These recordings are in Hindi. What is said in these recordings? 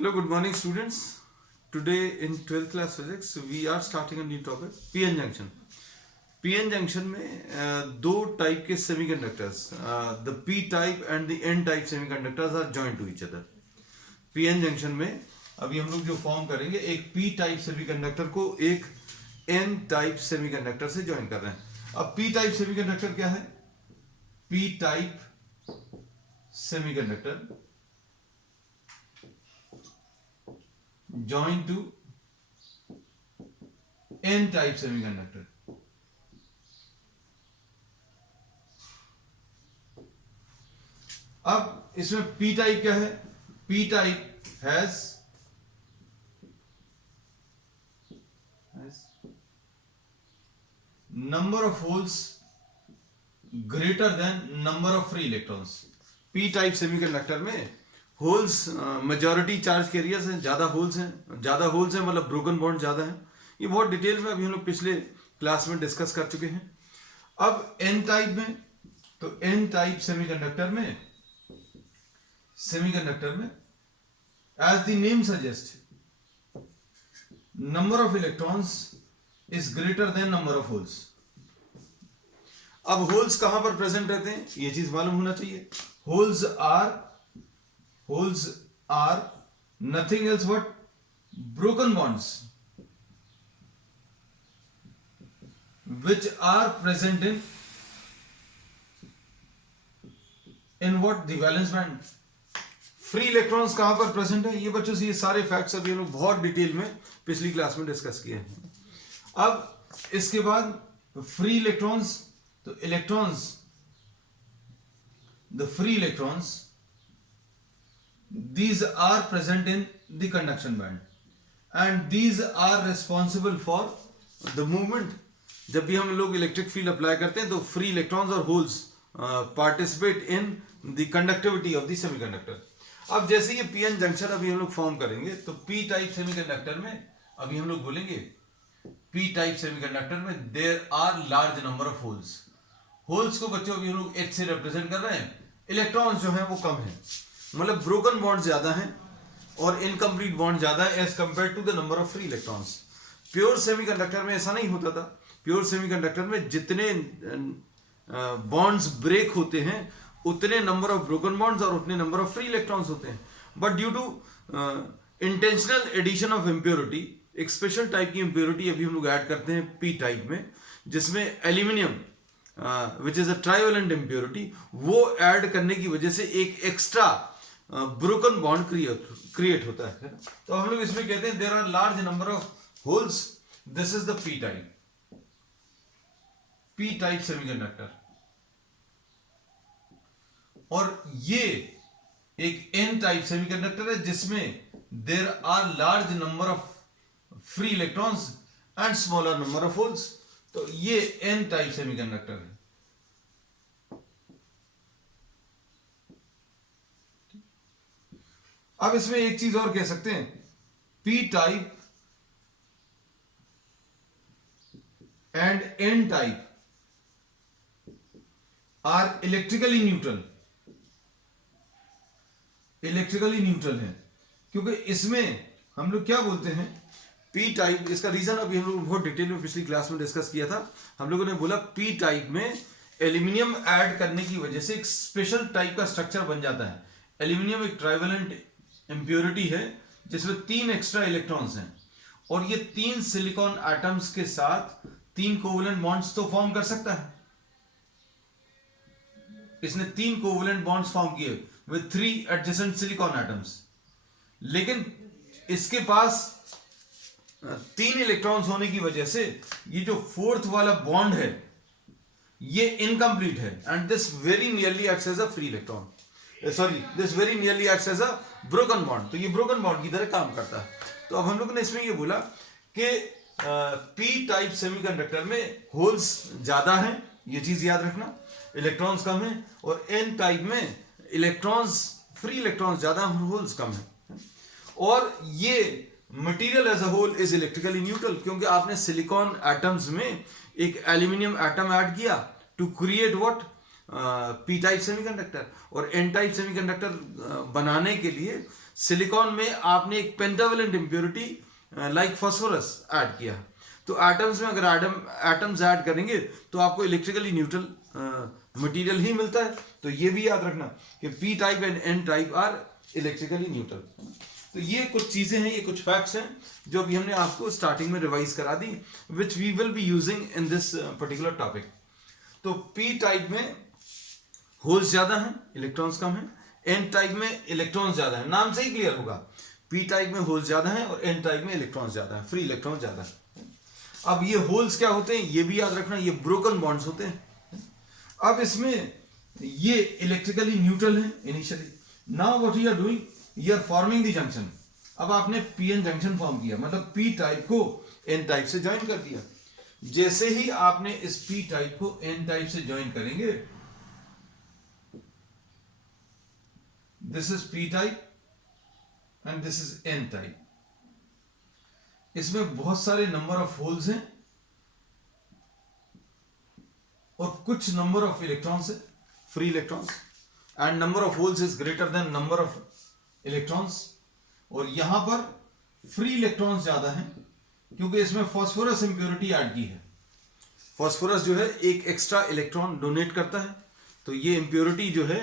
Hello, good morning, students. Today in 12th class physics, we are starting a new topic, PN junction. PN junction में दो टाइप के semiconductors, the P type and the N type semiconductors are joined to each other. PN junction में अभी हम लोग जो फॉर्म करेंगे, एक P type सेमीकंडक्टर को एक N type सेमीकंडक्टर से ज्वाइन कर रहे हैं. अब P type सेमीकंडक्टर क्या है? P type semiconductor joined to N type semiconductor. अब इसमें P टाइप क्या है? P type has number of holes greater than number of free electrons. P type semiconductor में होल्स मेजॉरिटी चार्ज कैरियर्स हैं, ज़्यादा होल्स हैं मतलब ब्रोकन बॉन्ड ज़्यादा हैं. ये बहुत डिटेल में अभी हम लोग पिछले क्लास में डिस्कस कर चुके हैं. अब एन टाइप में, तो एन टाइप सेमीकंडक्टर में as the name suggest number of electrons is greater than number of holes. अब होल्स कहां पर प्रेजेंट रहते हैं ये चीज मालूम होना चाहिए. Holes are nothing else but broken bonds which are present in what? The valence band. Free electrons कहां पर प्रेजेंट है? ये बच्चों से ये सारे फैक्ट्स अभी हम लोग बहुत डिटेल में पिछली क्लास में डिस्कस किए हैं. अब इसके बाद फ्री इलेक्ट्रॉन्स, तो electrons, the free electrons, these are present in the conduction band and these are responsible for the movement. जब भी हम लोग इलेक्ट्रिक फील्ड अप्लाई करते हैं तो फ्री इलेक्ट्रॉन्स और holes participate in the conductivity of the semiconductor. अब जैसे ये पीएन जंक्शन अभी हम लोग फॉर्म करेंगे तो पी टाइप सेमीकंडक्टर में अभी हम लोग बोलेंगे पी टाइप सेमीकंडक्टर में there are large number of holes. Holes को बच्चों अभी हम लोग H से रिप्रेजेंट कर रहे हैं. इलेक्ट्रॉन्स जो हैं वो कम हैं, मतलब ब्रोकन बॉन्ड ज्यादा हैं और इनकम्प्लीट बॉन्ड ज्यादा है as compare to the number of free electrons. Pure semiconductor में ऐसा नहीं होता था. प्योर सेमीकंडक्टर में जितने बॉन्ड्स ब्रेक होते हैं उतने नंबर ऑफ ब्रोकन बॉन्ड्स और उतने नंबर ऑफ फ्री इलेक्ट्रॉन्स होते हैं. But due to intentional addition of impurity, एक स्पेशल टाइप की इम्प्योरिटी अभी हम लोग ऐड करते हैं पी टाइप में, जिसमें aluminium which is a trivalent impurity, वो ऐड करने की वजह से एक एक्स्ट्रा ब्रोकन बॉन्ड क्रिएट होता है. तो हम लोग इसमें कहते हैं there are large number of holes. This is the P type semiconductor. और ये एक एन टाइप सेमीकंडक्टर है जिसमें there are large number of free electrons and smaller number of holes. तो ये एन टाइप सेमीकंडक्टर है. अब इसमें एक चीज और कह सकते हैं, P type and N type are electrically neutral. Electrically neutral है क्योंकि इसमें हम लोग क्या बोलते हैं, पी टाइप, इसका रीजन अभी हम लोग बहुत डिटेल में पिछली क्लास में डिस्कस किया था. हम लोगों ने बोला पी टाइप में एल्यूमिनियम ऐड करने की वजह से एक स्पेशल टाइप का स्ट्रक्चर बन जाता है. एल्यूमिनियम एक ट्राइवेलेंट इम्प्योरिटी है जिसमें 3 एक्स्ट्रा इलेक्ट्रॉन्स हैं और ये 3 सिलिकॉन एटम्स के साथ 3 कोवलेंट बॉन्ड्स तो फॉर्म कर सकता है. इसने 3 कोवलेंट बॉन्ड्स फॉर्म किए विद 3 एडजेसेंट सिलिकॉन एटम्स, लेकिन इसके पास 3 इलेक्ट्रॉन्स होने की वजह से ये जो 4th वाला बॉन्ड है ये इनकम्प्लीट है and this very nearly acts as a free electron, this very nearly acts as a broken bond. तो ये ब्रोकन बॉन्ड की तरह काम करता है. तो अब हम लोगों ने इसमें ये बोला कि पी टाइप सेमीकंडक्टर में होल्स ज्यादा हैं, ये चीज याद रखना, इलेक्ट्रॉन्स कम है. और एन टाइप में इलेक्ट्रॉन्स, फ्री इलेक्ट्रॉन्स ज्यादा और होल्स कम है. और ये material as a hole is electrically neutral क्योंकि आपने सिलिकॉन एटम्स में एक एल्यूमिनियम एटम ऐड किया to create what, P type semiconductor. और एन टाइप सेमीकंडक्टर बनाने के लिए सिलिकॉन में आपने एक pentavalent impurity like phosphorus add किया, तो एटम्स में अगर एटम्स ऐड करेंगे तो आपको इलेक्ट्रिकली न्यूट्रल मटेरियल ही मिलता है। तो ये भी याद रखना कि P type and N type are electrically neutral. तो ये कुछ चीजें हैं, ये कुछ फैक्ट्स हैं जो अभी हमने आपको स्टार्टिंग में रिवाइज करा दी, which we will be using in this particular topic. तो पी टाइप में होल्स ज्यादा हैं, इलेक्ट्रॉन्स कम हैं। एन टाइप में इलेक्ट्रॉन्स ज्यादा हैं, नाम से ही क्लियर होगा। पी टाइप में होल्स ज्यादा हैं और एन टाइप में इलेक्ट्रॉन्स ज्यादा हैं, फ्री इलेक्ट्रॉन ज्यादा है। अब ये होल्स क्या होते हैं ये भी याद रखना, ये ब्रोकन बॉन्ड्स होते हैं। अब इसमें ये इलेक्ट्रिकली न्यूट्रल है initially. Now what you are doing, you are forming the junction. अब आपने पीएन जंक्शन फॉर्म किया, मतलब पी टाइप को एन टाइप से ज्वाइन कर दिया। जैसे ही आपने इस पी टाइप को एन टाइप से ज्वाइन करेंगे, this is P type and this is N type. इसमें बहुत सारे नंबर ऑफ होल्स हैं और कुछ नंबर ऑफ इलेक्ट्रॉन्स है, free electrons, and number of holes is greater than number of electrons. और यहां पर फ्री इलेक्ट्रॉन्स ज्यादा हैं क्योंकि इसमें फास्फोरस इंप्योरिटी ऐड की है। फास्फोरस जो है एक एक्स्ट्रा इलेक्ट्रॉन डोनेट करता है, तो ये इंप्योरिटी जो है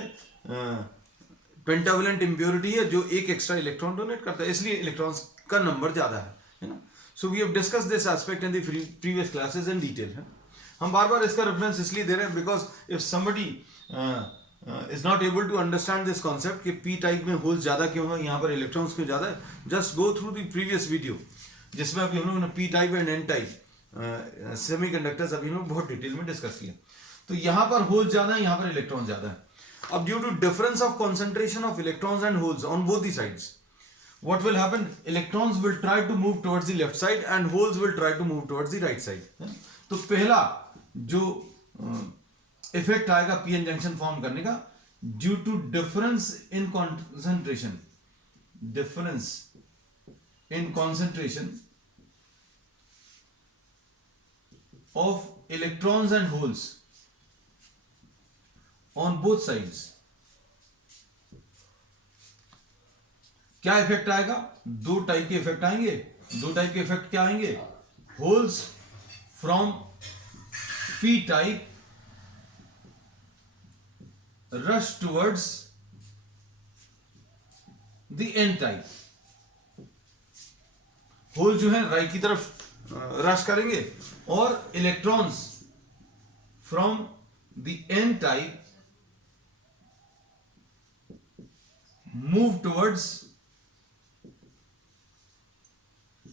पेंटावेलेंट इंप्योरिटी है जो एक एक्स्ट्रा इलेक्ट्रॉन डोनेट करता है, इसलिए इलेक्ट्रॉन्स का नंबर ज्यादा है ना। So we have discuss this aspect in the previous classes in detail. हम बार बार इसका रेफरेंस इसलिए दे रहे हैं because if somebody is not able to understand this concept कि पी टाइप में होल्स ज्यादा क्यों है, यहाँ पर इलेक्ट्रॉन्स क्यों ज्यादा है, just go through the previous video जिसमें अभी हम लोगों ने P type and N type semiconductors अभी हम लोग बहुत डिटेल में डिस्कस किया। तो यहाँ पर होल्स ज्यादा है, यहाँ पर इलेक्ट्रॉन ज्यादा है। अब due to difference of concentration of electrons and holes on both the sides, what will happen, electrons will try to move towards the left side and holes will try to move towards the right side। तो पहला जो इफेक्ट आएगा पीएन जंक्शन फॉर्म करने का, due to difference in concentration, difference in concentration of electrons and holes on both sides, क्या इफेक्ट आएगा, दो टाइप के इफेक्ट आएंगे। दो टाइप के इफेक्ट क्या आएंगे, holes from P type rush towards the N type. Hole जो है राइट की तरफ रश करेंगे और electrons from the N type move towards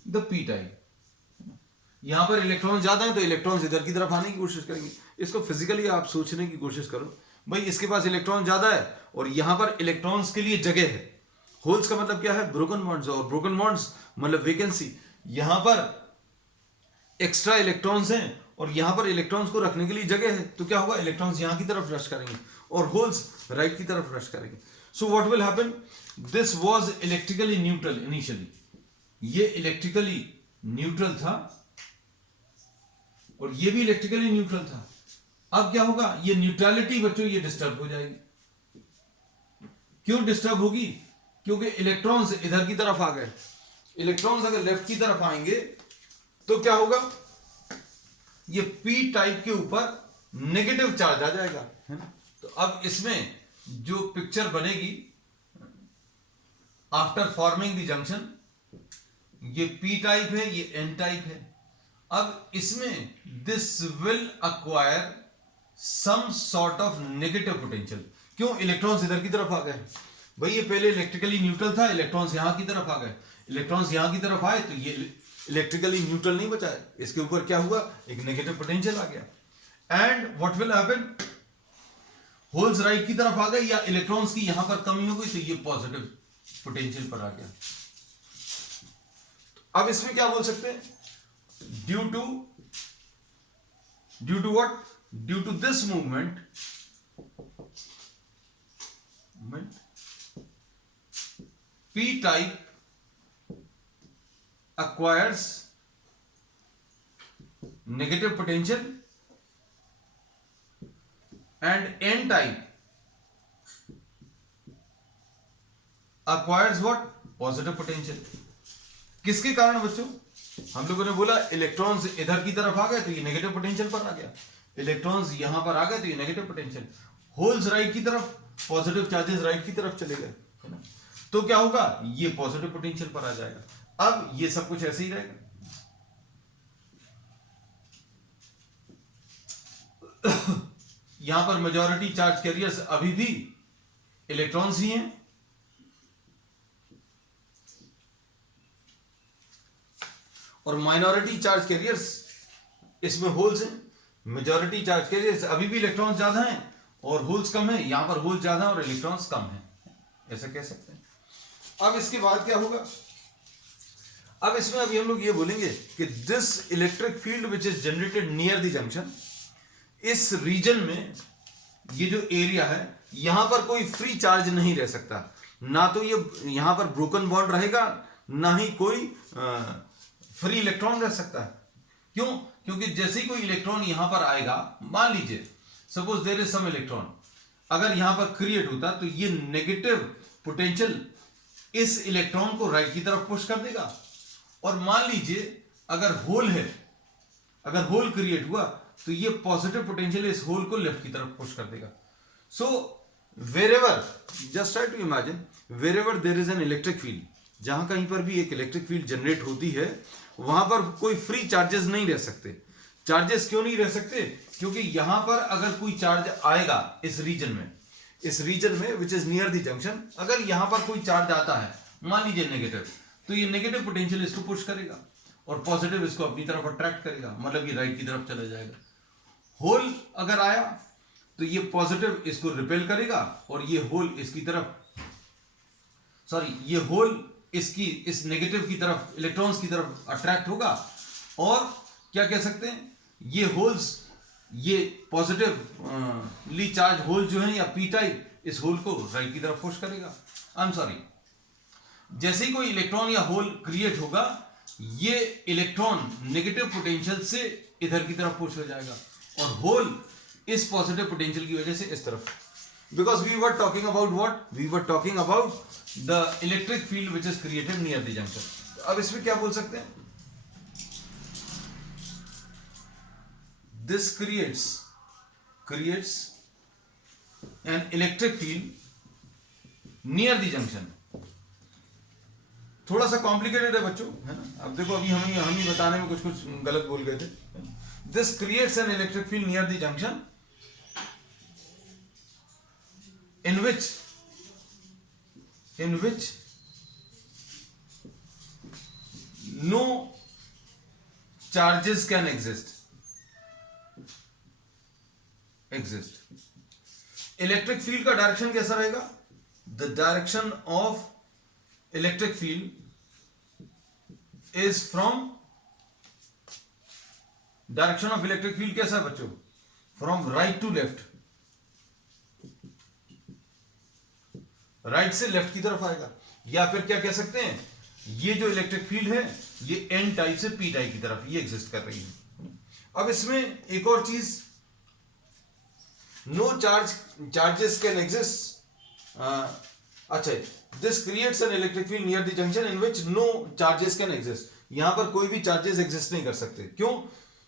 the P type. यहां पर इलेक्ट्रॉन ज्यादा है तो इलेक्ट्रॉन्स इधर की तरफ आने की कोशिश करेंगे। इसको फिजिकली आप सोचने की कोशिश करो, भाई इसके पास इलेक्ट्रॉन ज्यादा है और यहां पर इलेक्ट्रॉन्स के लिए जगह है। होल्स का मतलब क्या है, ब्रोकन बॉन्ड्स, और ब्रोकन बॉन्ड्स मतलब वैकेंसी। यहां पर एक्स्ट्रा इलेक्ट्रॉन्स हैं और यहां पर इलेक्ट्रॉन्स को रखने के लिए जगह है, तो क्या होगा, इलेक्ट्रॉन्स यहां की तरफ रश करेंगे और होल्स राइट की तरफ रश करेंगे। So what will happen, this was electrically neutral initially, ये इलेक्ट्रिकली न्यूट्रल था और ये भी इलेक्ट्रिकली न्यूट्रल था। अब क्या होगा, ये न्यूट्रलिटी बच्चों ये डिस्टर्ब हो जाएगी। क्यों डिस्टर्ब होगी, क्योंकि इलेक्ट्रॉन्स इधर की तरफ आ गए। इलेक्ट्रॉन्स अगर लेफ्ट की तरफ आएंगे तो क्या होगा, ये पी टाइप के ऊपर नेगेटिव चार्ज आ जाएगा, है ना। तो अब इसमें जो पिक्चर बनेगी आफ्टर फॉर्मिंग द जंक्शन, ये पी टाइप है, ये एन टाइप है। अब इसमें this will acquire some sort of negative potential. क्यों, इलेक्ट्रॉन्स इधर की तरफ आ गए भाई, ये पहले इलेक्ट्रिकली न्यूट्रल था, इलेक्ट्रॉन्स यहां की तरफ आ गए। इलेक्ट्रॉन्स यहां की तरफ आए तो ये इलेक्ट्रिकली न्यूट्रल नहीं बचा है, इसके ऊपर क्या हुआ, एक नेगेटिव पोटेंशियल आ गया। And what will happen, holes right की तरफ आ गए या इलेक्ट्रॉन्स की यहां पर कमी हो गई तो ये पॉजिटिव पोटेंशियल पर आ गया। अब इसमें क्या बोल सकते हैं, due to what, due to this movement P type acquires negative potential and n type acquires what? Positive potential. किसके कारण बच्चों? हम लोगों ने बोला इलेक्ट्रॉन्स इधर की तरफ आ गए तो ये नेगेटिव पोटेंशियल पर आ गया, इलेक्ट्रॉन्स यहां पर आ गए तो ये नेगेटिव पोटेंशियल, होल्स राइट की तरफ, पॉजिटिव चार्जेस राइट की तरफ चले गए, है ना? तो क्या होगा? ये पॉजिटिव पोटेंशियल पर आ जाएगा। अब ये सब कुछ ऐसे ही रहेगा। यहां पर मेजॉरिटी चार्ज कैरियर्स अभी भी इलेक्ट्रॉन्स ही हैं, और माइनॉरिटी चार्ज कैरियर्स इसमें होल्स हैं। मेजॉरिटी चार्ज कैरियर्स अभी भी इलेक्ट्रॉन्स ज्यादा हैं और होल्स कम है, यहां पर होल्स ज्यादा और इलेक्ट्रॉन्स कम है, ऐसा कह सकते हैं। अब इसके बाद क्या होगा? अब इसमें अभी हम लोग ये बोलेंगे कि this electric field which is generated near the junction, इस रीजन में ये जो एरिया है यहां पर कोई फ्री चार्ज नहीं रह सकता, ना तो ये यहां पर ब्रोकन बॉन्ड रहेगा, ना ही कोई फ्री इलेक्ट्रॉन रह सकता है। क्यों? क्योंकि जैसे ही कोई इलेक्ट्रॉन यहां पर आएगा, मान लीजिए suppose there is some electron, अगर यहां पर क्रिएट होता तो ये नेगेटिव पोटेंशियल इस इलेक्ट्रॉन को राइट की तरफ पुश कर देगा, और मान लीजिए अगर होल है, अगर होल क्रिएट हुआ तो ये पॉजिटिव पोटेंशियल इस होल को लेफ्ट की तरफ पुश कर देगा। So wherever, just try to imagine, wherever there is an electric field, जहां कहीं पर भी एक इलेक्ट्रिक फील्ड जनरेट होती है वहां पर कोई फ्री चार्जेस नहीं रह सकते। चार्जेस क्यों नहीं रह सकते? क्योंकि यहां पर अगर कोई चार्ज आएगा इस रीजन में which is near the junction, अगर यहां पर कोई चार्ज आता है, मान लीजिए नेगेटिव, तो ये नेगेटिव पोटेंशियल इसको पुश करेगा और पॉजिटिव इसको अपनी तरफ अट्रैक्ट करेगा, मतलब ये राइट की तरफ चला जाएगा। होल अगर आया तो ये पॉजिटिव इसको रिपेल करेगा और ये होल इसकी तरफ, ये होल इसकी इस नेगेटिव की तरफ, इलेक्ट्रॉन्स की तरफ अट्रैक्ट होगा, और क्या कह सकते हैं, ये होल्स, ये पॉजिटिवली चार्ज होल जो है या पी टाइप, इस होल को राइट की तरफ पुश करेगा। आई एम सॉरी, जैसे ही कोई इलेक्ट्रॉन या होल क्रिएट होगा, ये इलेक्ट्रॉन नेगेटिव पोटेंशियल से इधर की तरफ पुश हो जाएगा और होल इस पॉजिटिव पोटेंशियल की वजह से इस तरफ, because we were talking about what? We were talking about the electric field which is created near the junction. अब इसमें क्या बोल सकते हैं? This creates an electric field near the junction. थोड़ा सा कॉम्प्लिकेटेड है बच्चों, है ना? अब देखो अभी हम ही बताने में कुछ गलत बोल गए थे। This creates an electric field near the junction in which no charges can exist. Electric field का डायरेक्शन कैसा रहेगा? The direction of electric field is from, direction of electric field कैसा है बच्चों? From right to left, right से लेफ्ट की तरफ आएगा, या फिर क्या कह सकते हैं, ये जो इलेक्ट्रिक फील्ड है ये एन टाइप से पी टाइप की तरफ ये एग्जिस्ट कर रही है। अब इसमें एक और चीज, नो चार्जेस कैन एग्जिस्ट। अच्छा, this creates an electric field near the junction in which no charges can exist. यहां पर कोई भी चार्जेस एग्जिस्ट नहीं कर सकते। क्यों?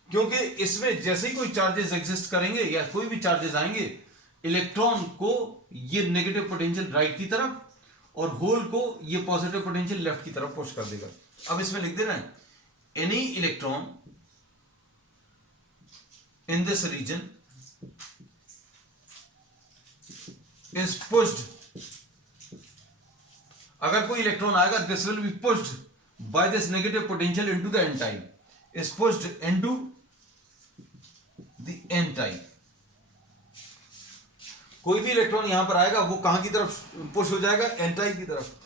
क्योंकि इसमें जैसे ही कोई चार्जेस एग्जिस्ट करेंगे या कोई भी चार्जेस आएंगे, इलेक्ट्रॉन को ये नेगेटिव पोटेंशियल राइट की तरफ और होल को ये पॉजिटिव पोटेंशियल लेफ्ट की तरफ पुश कर देगा। अब इसमें लिख देना है, any electron in this region is pushed, अगर कोई इलेक्ट्रॉन आएगा, this will be pushed by this negative potential into the N type, is pushed into the N type. कोई भी इलेक्ट्रॉन यहां पर आएगा, वो कहां की तरफ पुश हो जाएगा? एन टाइप की तरफ।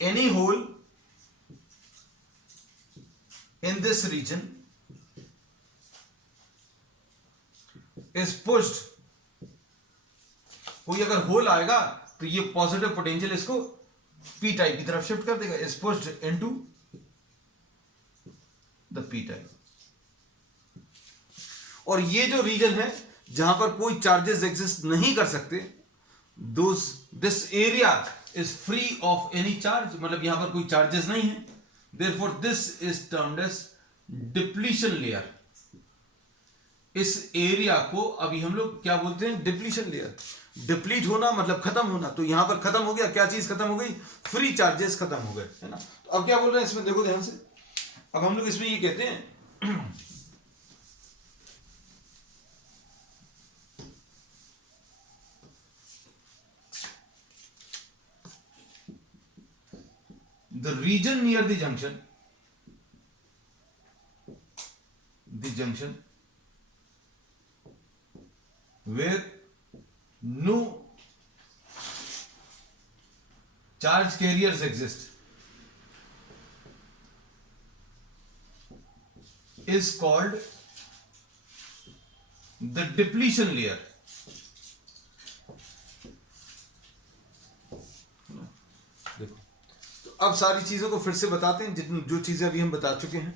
Any hole in this region is pushed, कोई अगर होल आएगा तो ये पॉजिटिव पोटेंशियल इसको पी टाइप की तरफ शिफ्ट कर देगा, is pushed into the P type. और ये जो रीजन है जहां पर कोई चार्जेस एग्जिस्ट नहीं कर सकते, this area is free of any charge, मतलब यहां पर कोई चार्जेस नहीं है, therefore this is termed as depletion layer. इस एरिया को अभी हम लोग क्या बोलते हैं, डिप्लीशन लेयर। डिप्लीट होना मतलब खत्म होना, तो यहां पर खत्म हो गया, क्या चीज खत्म हो गई, फ्री चार्जेस खत्म हो गए, है ना। तो अब क्या बोल रहे हैं इसमें, देखो ध्यान से, अब हम लोग इसमें ये कहते हैं the region near the junction where no charge carriers exist is called the depletion layer। अब सारी चीजों को फिर से बताते हैं, जितनी जो चीजें अभी हम बता चुके हैं।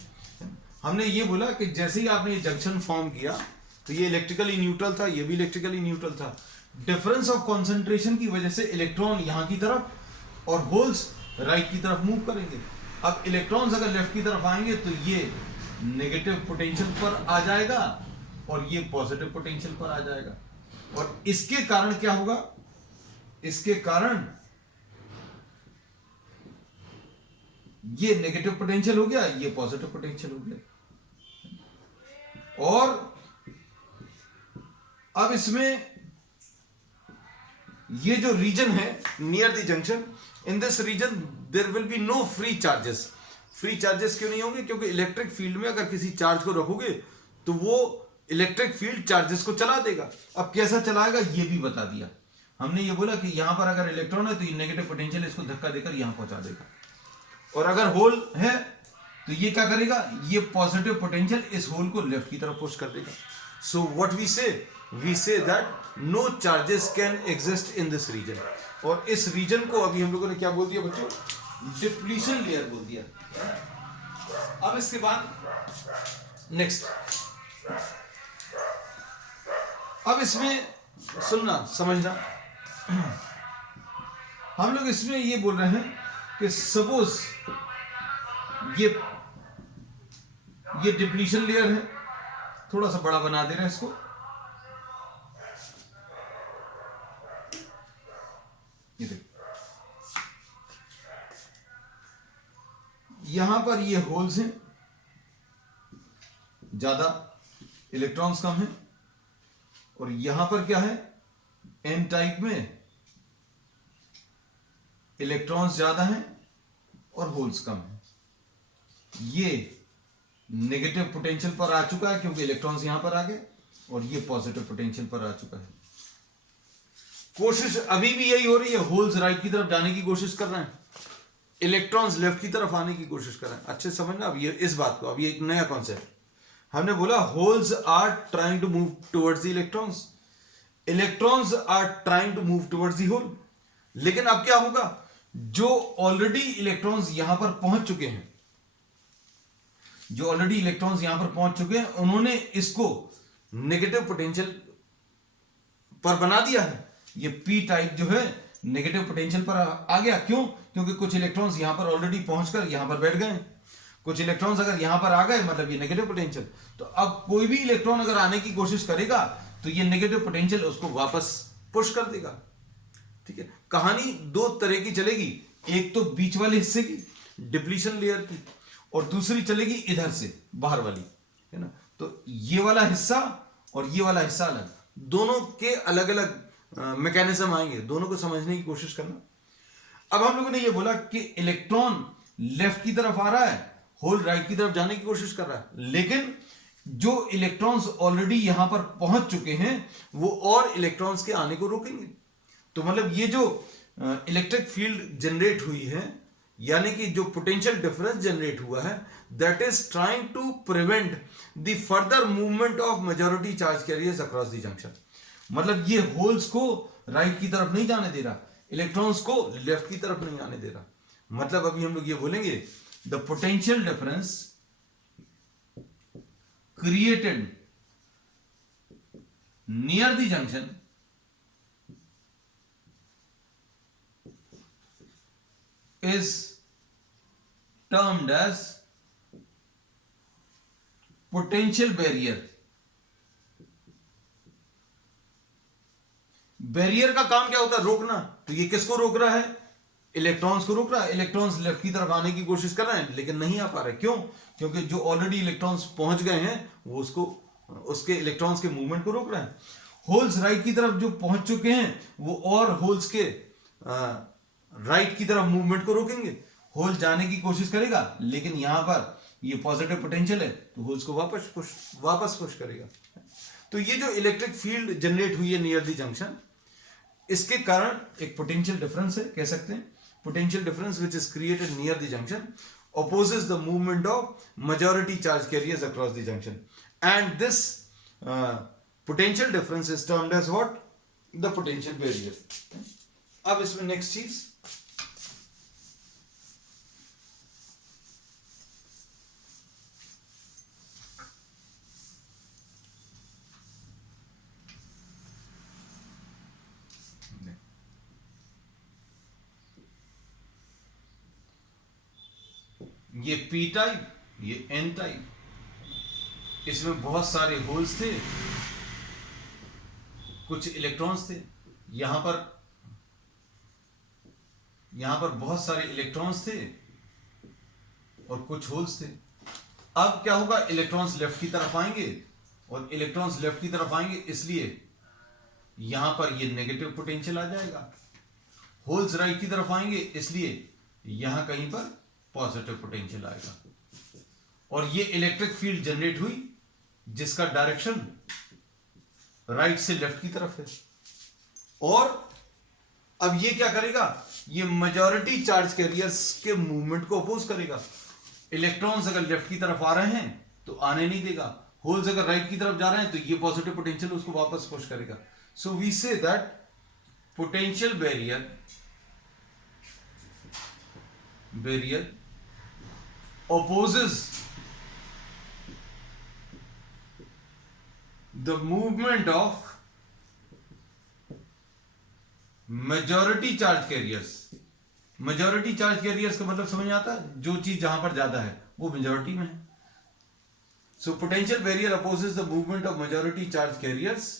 हमने ये बोला कि जैसे ही आपने ये जंक्शन फॉर्म किया तो ये इलेक्ट्रिकली न्यूट्रल था, ये भी इलेक्ट्रिकली न्यूट्रल था। डिफरेंस ऑफ कंसंट्रेशन की वजह से इलेक्ट्रॉन यहां की तरफ और होल्स राइट की तरफ मूव करेंगे। अब इलेक्ट्रॉन्स अगर लेफ्ट की तरफ आएंगे तो ये नेगेटिव पोटेंशियल पर आ जाएगा और ये पॉजिटिव पोटेंशियल पर आ जाएगा, और इसके कारण क्या होगा, इसके कारण ये नेगेटिव पोटेंशियल हो गया, ये पॉजिटिव पोटेंशियल हो गया। और अब इसमें ये जो रीजन है near the junction, in this region there will be no free charges. Free charges क्यों नहीं होंगे, क्योंकि इलेक्ट्रिक फील्ड में अगर किसी चार्ज को रखोगे तो वो इलेक्ट्रिक फील्ड चार्जेस को चला देगा। अब कैसा चलाएगा ये भी बता दिया हमने। ये बोला कि यहां पर अगर इलेक्ट्रॉन है तो ये नेगेटिव पोटेंशियल इसको धक्का देकर यहां पहुंचा देगा, और अगर होल है तो ये क्या करेगा, ये पॉजिटिव पोटेंशियल इस होल को लेफ्ट की तरफ पुश कर देगा। So what we say that no charges can exist in this region. और इस रीजन को अभी हम लोगों ने क्या बोल दिया बच्चों, डिप्लीशन लेयर बोल दिया। अब इसके बाद नेक्स्ट, अब इसमें सुनना समझना, हम लोग इसमें ये बोल रहे हैं कि सपोज ये डिप्लीशन लेयर है, थोड़ा सा बड़ा बना दे रहे हैं इसको, ये देखो यहां पर ये होल्स हैं, ज्यादा इलेक्ट्रॉन्स कम है, और यहां पर क्या है, एन टाइप में इलेक्ट्रॉन्स ज्यादा हैं और होल्स कम है। ये नेगेटिव पोटेंशियल पर आ चुका है क्योंकि इलेक्ट्रॉन्स यहां पर आ गए, और ये पॉजिटिव पोटेंशियल पर आ चुका है। कोशिश अभी भी यही हो रही है, होल्स राइट की तरफ जाने की कोशिश कर रहे हैं, इलेक्ट्रॉन्स लेफ्ट की तरफ आने की कोशिश कर रहे हैं। अच्छे समझना अब ये इस बात को, अब ये एक नया कॉन्सेप्ट हमने बोला, holes are trying to move towards the electrons, electrons are trying to move towards the hole. लेकिन अब क्या होगा, जो ऑलरेडी इलेक्ट्रॉन्स यहां पर पहुंच चुके हैं, जो ऑलरेडी इलेक्ट्रॉन्स यहां पर पहुंच चुके हैं, उन्होंने इसको नेगेटिव पोटेंशियल पर बना दिया है। ये पी टाइप जो है नेगेटिव पोटेंशियल पर आ गया। क्यों, क्योंकि कुछ इलेक्ट्रॉन्स यहां पर ऑलरेडी पहुंचकर यहां पर बैठ गए, कुछ इलेक्ट्रॉन्स अगर यहां पर आ गए मतलब ये नेगेटिव पोटेंशियल। तो अब कोई भी इलेक्ट्रॉन अगर आने की कोशिश करेगा तो ये नेगेटिव पोटेंशियल उसको वापस पुश कर देगा। ठीक है, कहानी दो तरह की चलेगी, एक तो बीच वाले हिस्से की डिप्लीशन लेयर की, और दूसरी चलेगी इधर से बाहर वाली, है ना। तो ये वाला हिस्सा और ये वाला हिस्सा अलग, दोनों के अलग अलग मैकेनिज्म आएंगे, दोनों को समझने की कोशिश करना। अब हम लोगों ने ये बोला कि इलेक्ट्रॉन लेफ्ट की तरफ आ रहा है, होल राइट की तरफ जाने की कोशिश कर रहा है, लेकिन जो इलेक्ट्रॉन्स ऑलरेडी यहां पर पहुंच चुके हैं वो और इलेक्ट्रॉन्स के आने को रोकेंगे। तो मतलब ये जो इलेक्ट्रिक फील्ड जनरेट हुई है, यानी कि जो पोटेंशियल डिफरेंस जनरेट हुआ है, that is trying to prevent the further movement of majority charge carriers across the junction. मतलब ये होल्स को राइट की तरफ नहीं जाने दे रहा, इलेक्ट्रॉन्स को लेफ्ट की तरफ नहीं आने दे रहा। मतलब अभी हम लोग ये बोलेंगे, the potential difference created near the junction is termed as potential barrier. Barrier का काम क्या होता है? रोकना। तो ये किसको रोक रहा है? इलेक्ट्रॉन्स को रोक रहा है। इलेक्ट्रॉन्स लेफ्ट की तरफ आने की कोशिश कर रहे हैं लेकिन नहीं आ पा रहे। क्यों? क्योंकि जो ऑलरेडी इलेक्ट्रॉन्स पहुंच गए हैं वो उसके इलेक्ट्रॉन्स के मूवमेंट को रोक रहे हैं। होल्स राइट की तरफ जो पहुंच चुके हैं वो और होल्स के राइट की तरफ मूवमेंट को रोकेंगे। होल जाने की कोशिश करेगा लेकिन यहां पर ये पॉजिटिव पोटेंशियल है तो होल्स को वापस पुश करेगा। तो ये जो इलेक्ट्रिक फील्ड जनरेट हुई है नियर द जंक्शन, इसके कारण एक पोटेंशियल डिफरेंस है, कह सकते हैं। Potential difference which is created near the junction opposes the movement of majority charge carriers across the junction, and this potential difference is termed as what? The potential barrier. अब इसमें नेक्स्ट चीज, ये पी टाइप, ये एन टाइप, इसमें बहुत सारे होल्स थे, कुछ इलेक्ट्रॉन्स थे। यहां पर बहुत सारे इलेक्ट्रॉन्स थे और कुछ होल्स थे। अब क्या होगा? इलेक्ट्रॉन्स लेफ्ट की तरफ आएंगे और इलेक्ट्रॉन्स लेफ्ट की तरफ आएंगे इसलिए यहां पर ये नेगेटिव पोटेंशियल आ जाएगा। होल्स राइट की तरफ आएंगे इसलिए यहां कहीं पर पॉजिटिव पोटेंशियल आएगा और ये इलेक्ट्रिक फील्ड जनरेट हुई जिसका डायरेक्शन राइट से लेफ्ट की तरफ है। और अब ये क्या करेगा? ये मेजॉरिटी चार्ज कैरियर्स के मूवमेंट को अपोज करेगा। इलेक्ट्रॉन्स अगर लेफ्ट की तरफ आ रहे हैं तो आने नहीं देगा, होल्स अगर राइट की तरफ जा रहे हैं तो ये पॉजिटिव पोटेंशियल उसको वापस पुश करेगा। So we say that potential barrier opposes the movement of majority charge carriers. majority charge carriers का मतलब समझ आता है? जो चीज जहां पर ज्यादा है वो मेजॉरिटी में है। So potential barrier opposes the movement of majority charge carriers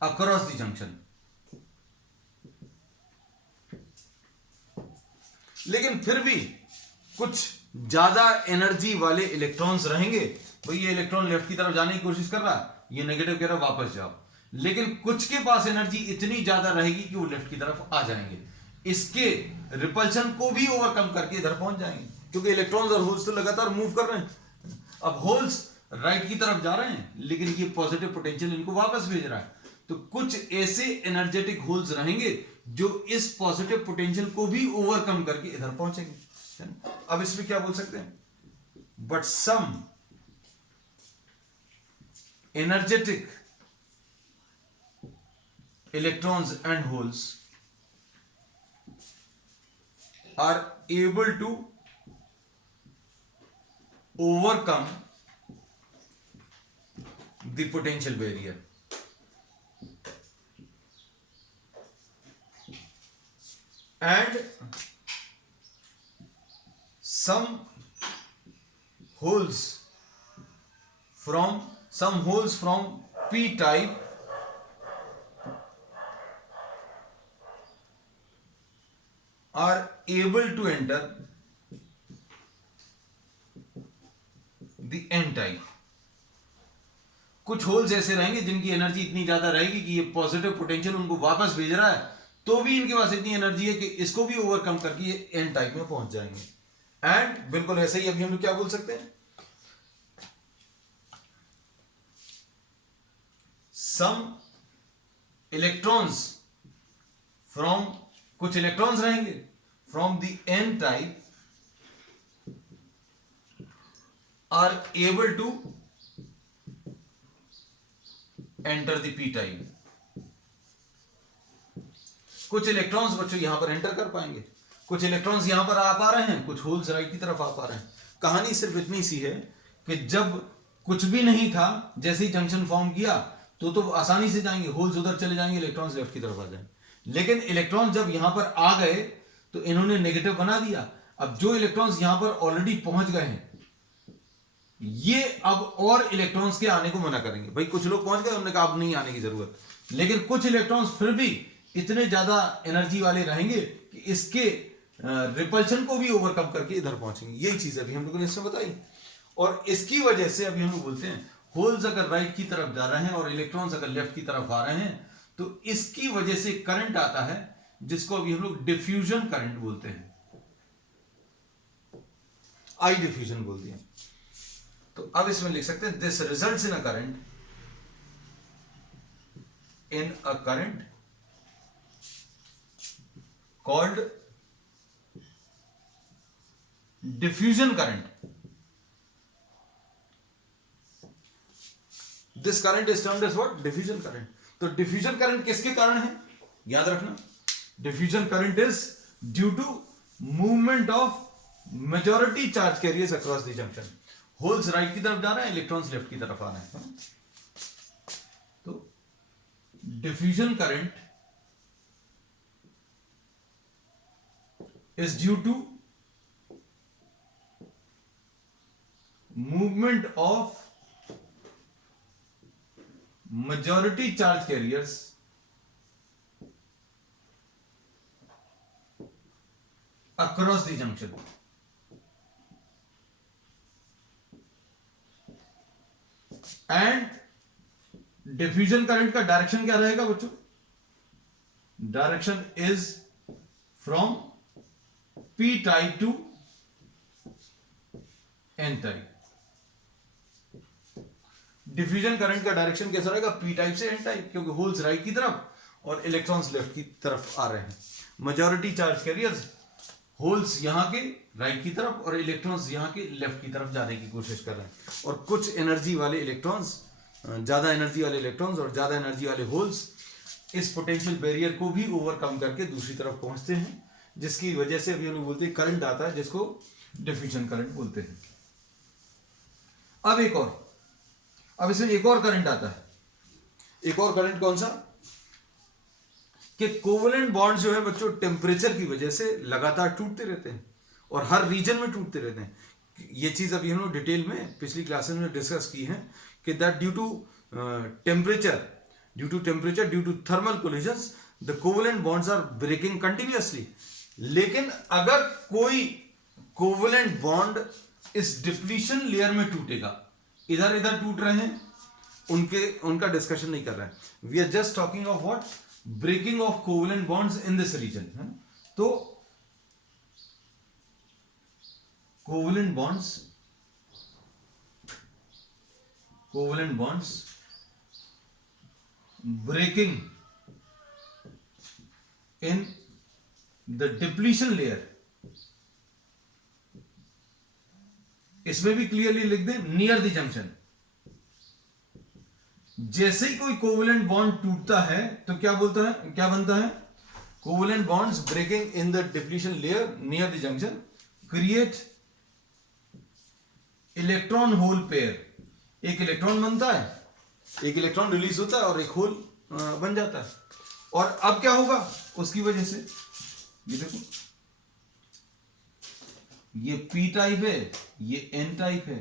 across the junction. लेकिन फिर भी कुछ ज्यादा एनर्जी वाले इलेक्ट्रॉन्स रहेंगे। भाई ये इलेक्ट्रॉन लेफ्ट की तरफ जाने की कोशिश कर रहा है, ये नेगेटिव कह रहा है वापस जाओ, लेकिन कुछ के पास एनर्जी इतनी ज्यादा रहेगी कि वो लेफ्ट की तरफ आ जाएंगे, इसके रिपल्शन को भी ओवरकम करके इधर पहुंच जाएंगे क्योंकि इलेक्ट्रॉन्स और होल्स तो लगातार मूव कर रहे हैं। अब होल्स राइट की तरफ जा रहे हैं लेकिन ये पॉजिटिव पोटेंशियल इनको वापस भेज रहा है, तो कुछ ऐसे एनर्जेटिक होल्स रहेंगे जो इस पॉजिटिव पोटेंशियल को भी ओवरकम करके इधर पहुंचेंगे। अब इसमें क्या बोल सकते हैं? But some energetic electrons and holes are able to overcome the potential barrier. And some holes from P type are able to enter the N type. कुछ होल्स ऐसे रहेंगे जिनकी एनर्जी इतनी ज्यादा रहेगी कि ये पॉजिटिव पोटेंशियल उनको वापस भेज रहा है, तो भी इनके पास इतनी एनर्जी है कि इसको भी ओवरकम करके ये एन टाइप में पहुंच जाएंगे। एंड बिल्कुल ऐसे ही अभी हम लोग क्या बोल सकते हैं? सम इलेक्ट्रॉन्स फ्रॉम, कुछ इलेक्ट्रॉन्स रहेंगे from the N type are able to enter the P type. कुछ इलेक्ट्रॉन्स बच्चों यहां पर एंटर कर पाएंगे, कुछ इलेक्ट्रॉन्स यहां पर आ पा रहे हैं, कुछ होल्स राइट की तरफ आ पा रहे हैं। कहानी सिर्फ इतनी सी है कि जब कुछ भी नहीं था, जैसे ही जंक्शन फॉर्म किया तो आसानी से जाएंगे, होल्स उधर चले जाएंगे, इलेक्ट्रॉन्स लेफ्ट की तरफ आ जाएंगे। लेकिन इलेक्ट्रॉन जब यहां पर आ गए तो इन्होंने नेगेटिव बना दिया। अब जो इलेक्ट्रॉन्स यहां पर ऑलरेडी पहुंच गए हैं ये अब और इलेक्ट्रॉन्स के आने को मना करेंगे। भाई कुछ लोग पहुंच गए, उन्होंने कहा अब नहीं आने की जरूरत, लेकिन कुछ इलेक्ट्रॉन्स फिर भी इतने ज्यादा एनर्जी वाले रहेंगे कि इसके रिपल्शन को भी ओवरकम करके इधर पहुंचेंगे। यही चीज अभी हम लोगों ने इसमें बताई। और इसकी वजह से अभी हम लोग बोलते हैं होल्स अगर राइट की तरफ जा रहे हैं और इलेक्ट्रॉन्स अगर लेफ्ट की तरफ आ रहे हैं तो इसकी वजह से करंट आता है जिसको अभी हम लोग डिफ्यूजन करंट बोलते हैं, आई डिफ्यूजन बोलते हैं। तो अब इसमें लिख सकते हैं this results in a current called diffusion current. This current is termed as what? Diffusion current. तो डिफ्यूजन करंट किसके कारण है? याद रखना, diffusion current is due to movement of majority charge carriers across the junction. Holes right की तरफ जा रहे हैं, इलेक्ट्रॉन्स लेफ्ट की तरफ आ रहे हैं। तो diffusion current is due to movement of majority charge carriers across the junction। And diffusion current का डायरेक्शन क्या रहेगा बच्चों? Direction is from P type to N type. Diffusion current का डायरेक्शन कैसा रहेगा? पी टाइप से एन टाइप, क्योंकि होल्स राइट की तरफ और इलेक्ट्रॉन्स लेफ्ट की तरफ आ रहे हैं। मेजॉरिटी चार्ज कैरियर्स होल्स यहां के राइट की तरफ और इलेक्ट्रॉन्स यहां के लेफ्ट की तरफ जाने की कोशिश कर रहे हैं। और कुछ एनर्जी वाले इलेक्ट्रॉन्स, ज्यादा एनर्जी वाले इलेक्ट्रॉन्स और ज्यादा एनर्जी वाले होल्स इस पोटेंशियल बैरियर को भी ओवरकम करके दूसरी तरफ पहुंचते हैं, जिसकी वजह से अभी हम लोग बोलते हैं करंट आता है, जिसको डिफ्यूजन करंट बोलते हैं। अब इसमें एक और करंट आता है। एक और करंट कौन सा? कि कोवेलेंट बॉन्ड्स जो है बच्चों टेम्परेचर की वजह से लगातार टूटते रहते हैं और हर रीजन में टूटते रहते हैं। ये चीज अभी हम लोग डिटेल में पिछली क्लासेस में डिस्कस की है कि that due to temperature due to thermal collisions the covalent bonds are breaking continuously. लेकिन अगर कोई कोवेलेंट बॉन्ड इस डिप्लीशन लेयर में टूटेगा, इधर इधर टूट रहे हैं, उनका डिस्कशन नहीं कर रहे हैं। We are just talking of what? Breaking of covalent bonds in this region. तो covalent bonds breaking in the depletion layer, इसमें भी क्लियरली लिख दें नियर द जंक्शन। जैसे ही कोई कोवेलेंट बॉन्ड टूटता है तो क्या बनता है? Covalent bonds breaking in the depletion layer near the junction create electron hole pair. एक इलेक्ट्रॉन बनता है, एक इलेक्ट्रॉन रिलीज होता है और एक होल बन जाता है। और अब क्या होगा उसकी वजह से? ये देखो, ये पी टाइप है, ये एन टाइप है।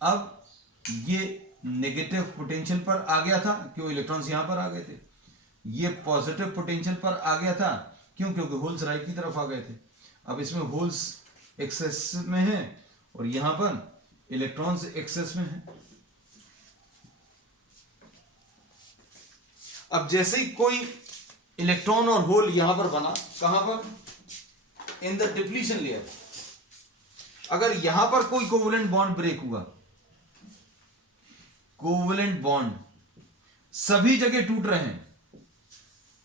अब ये नेगेटिव पोटेंशियल पर आ गया था, क्यों? इलेक्ट्रॉन्स यहां पर आ गए थे। ये पॉजिटिव पोटेंशियल पर आ गया था, क्यों? क्योंकि होल्स राइट की तरफ आ गए थे। अब इसमें होल्स एक्सेस में है और यहां पर इलेक्ट्रॉन्स एक्सेस में है। अब जैसे ही कोई इलेक्ट्रॉन और होल यहां पर बना, कहां पर? इन द डिप्लीशन लेयर। अगर यहां पर कोई कोवेलेंट बॉन्ड ब्रेक हुआ, कोवेलेंट बॉन्ड सभी जगह टूट रहे हैं,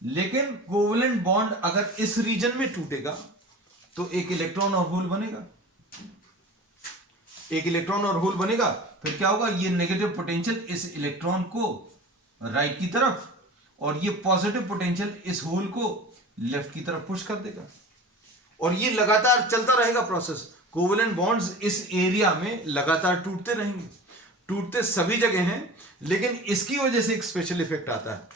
लेकिन कोवेलेंट बॉन्ड अगर इस रीजन में टूटेगा तो एक इलेक्ट्रॉन और होल बनेगा। एक इलेक्ट्रॉन और होल बनेगा, फिर क्या होगा? ये नेगेटिव पोटेंशियल इस इलेक्ट्रॉन को राइट की तरफ और ये पॉजिटिव पोटेंशियल इस होल को लेफ्ट की तरफ पुश कर देगा। और ये लगातार चलता रहेगा प्रोसेस। कोवेलेंट बॉन्ड्स इस एरिया में लगातार टूटते रहेंगे, टूटते सभी जगह हैं, लेकिन इसकी वजह से एक स्पेशल इफेक्ट आता है।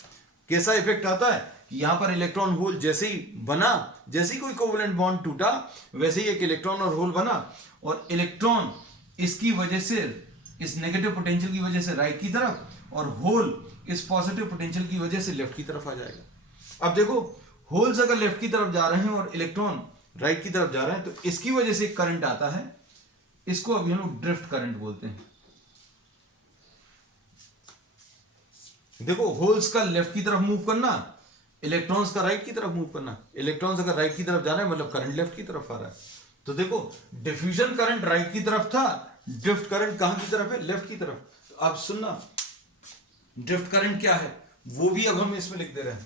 कैसा इफेक्ट आता है? कि यहां पर इलेक्ट्रॉन होल जैसे ही बना, जैसे ही कोई कोवेलेंट बॉन्ड टूटा, वैसे ही एक इलेक्ट्रॉन और होल बना, और इलेक्ट्रॉन इसकी वजह से, इस नेगेटिव पोटेंशियल की वजह से राइट की तरफ, और होल इस पॉजिटिव पोटेंशियल की वजह से लेफ्ट की तरफ आ जाएगा। अब देखो, होल्स अगर लेफ्ट की तरफ जा रहे हैं और इलेक्ट्रॉन राइट की तरफ जा रहे हैं, तो इसकी वजह से करंट आता है, इसको अभी हम लोग ड्रिफ्ट करंट बोलते हैं। देखो, होल्स का लेफ्ट की तरफ मूव करना, इलेक्ट्रॉन्स का राइट की तरफ मूव करना। इलेक्ट्रॉन्स अगर राइट की तरफ जा रहे हैं मतलब करंट लेफ्ट की तरफ आ रहा है। तो देखो, डिफ्यूजन करंट राइट की तरफ था, ड्रिफ्ट करंट कहां की तरफ है? लेफ्ट की तरफ। तो आप सुनना, ड्रिफ्ट करंट क्या है वो भी अब हम इसमें लिख दे रहे हैं।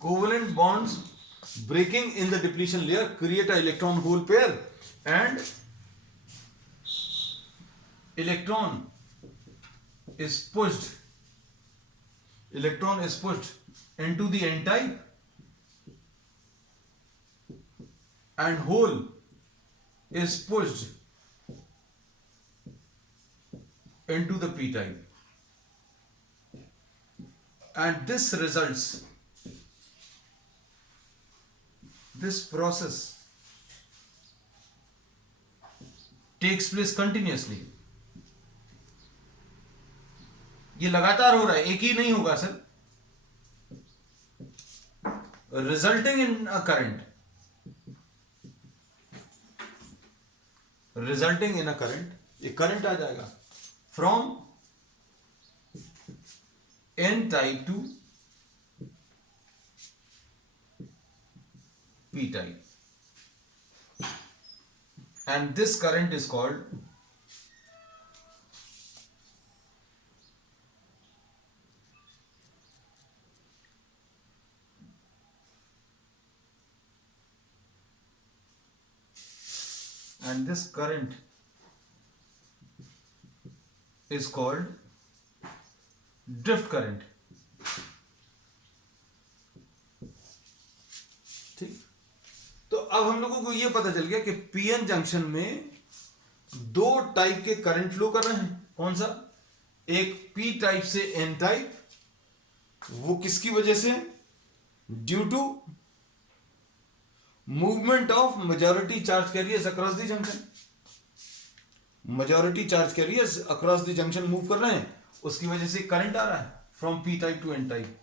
Covalent bonds breaking in the depletion layer create an electron hole pair, and electron is pushed into the n type, and hole is pushed into the p type, and this process takes place continuously. ये लगातार हो रहा है, एक ही नहीं होगा sir. Resulting in a current, ये करंट आ जाएगा from n type to p type, and this current is called drift current. ठीक, तो अब हम लोगों को यह पता चल गया कि पीएन जंक्शन में दो टाइप के करंट फ्लो कर रहे हैं। कौन सा? एक पी टाइप से एन टाइप, वो किसकी वजह से? Due to movement of majority charge carriers across the junction. Majority charge carriers across the junction move कर रहे हैं, उसकी वजह से करंट आ रहा है from P type to N type.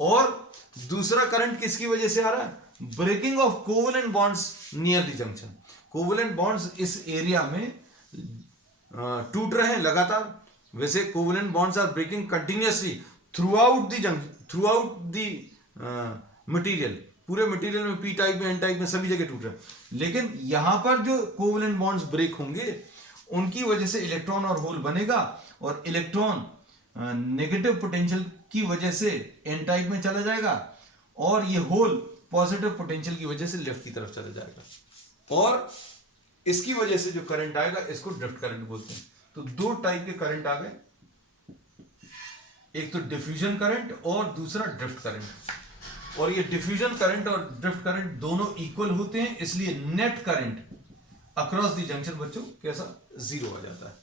और दूसरा करंट किसकी वजह से आ रहा है? Breaking of covalent bonds near the junction. Covalent bonds इस एरिया में टूट रहे हैं लगातार। वैसे covalent bonds are breaking continuously throughout the material. पूरे मटेरियल में पी टाइप में, एन टाइप में, सभी जगह टूट रहे हैं। लेकिन यहां पर जो कोवेलेंट बॉन्ड्स ब्रेक होंगे, उनकी वजह से इलेक्ट्रॉन और होल बनेगा, और इलेक्ट्रॉन नेगेटिव पोटेंशियल की वजह से एन टाइप में चला जाएगा, और ये होल पॉजिटिव पोटेंशियल की वजह से लेफ्ट की तरफ चला जाएगा, और इसकी वजह से जो करंट आएगा इसको ड्रिफ्ट करंट बोलते हैं। तो दो टाइप के करंट आ गए, एक तो डिफ्यूजन करंट और दूसरा ड्रिफ्ट करंट। और ये डिफ्यूजन करंट और ड्रिफ्ट करंट दोनों इक्वल होते हैं, इसलिए net current across the junction बच्चों कैसा? 0 आ जाता है।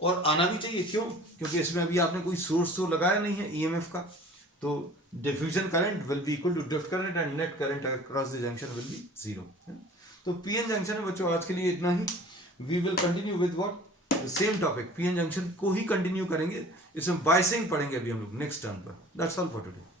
और आना भी चाहिए, क्यों? क्योंकि इसमें अभी आपने कोई सोर्स तो लगाया नहीं है ईएमएफ का। तो diffusion current will be equal to drift current, and net current across the junction will be 0। तो पीएन जंक्शन है बच्चों, आज के लिए इतना ही। We will continue with what? Same topic, PN junction को ही कंटिन्यू करेंगे। इसमें बायसिंग पढ़ेंगे अभी हम लोग नेक्स्ट टर्म पर। That's all for today.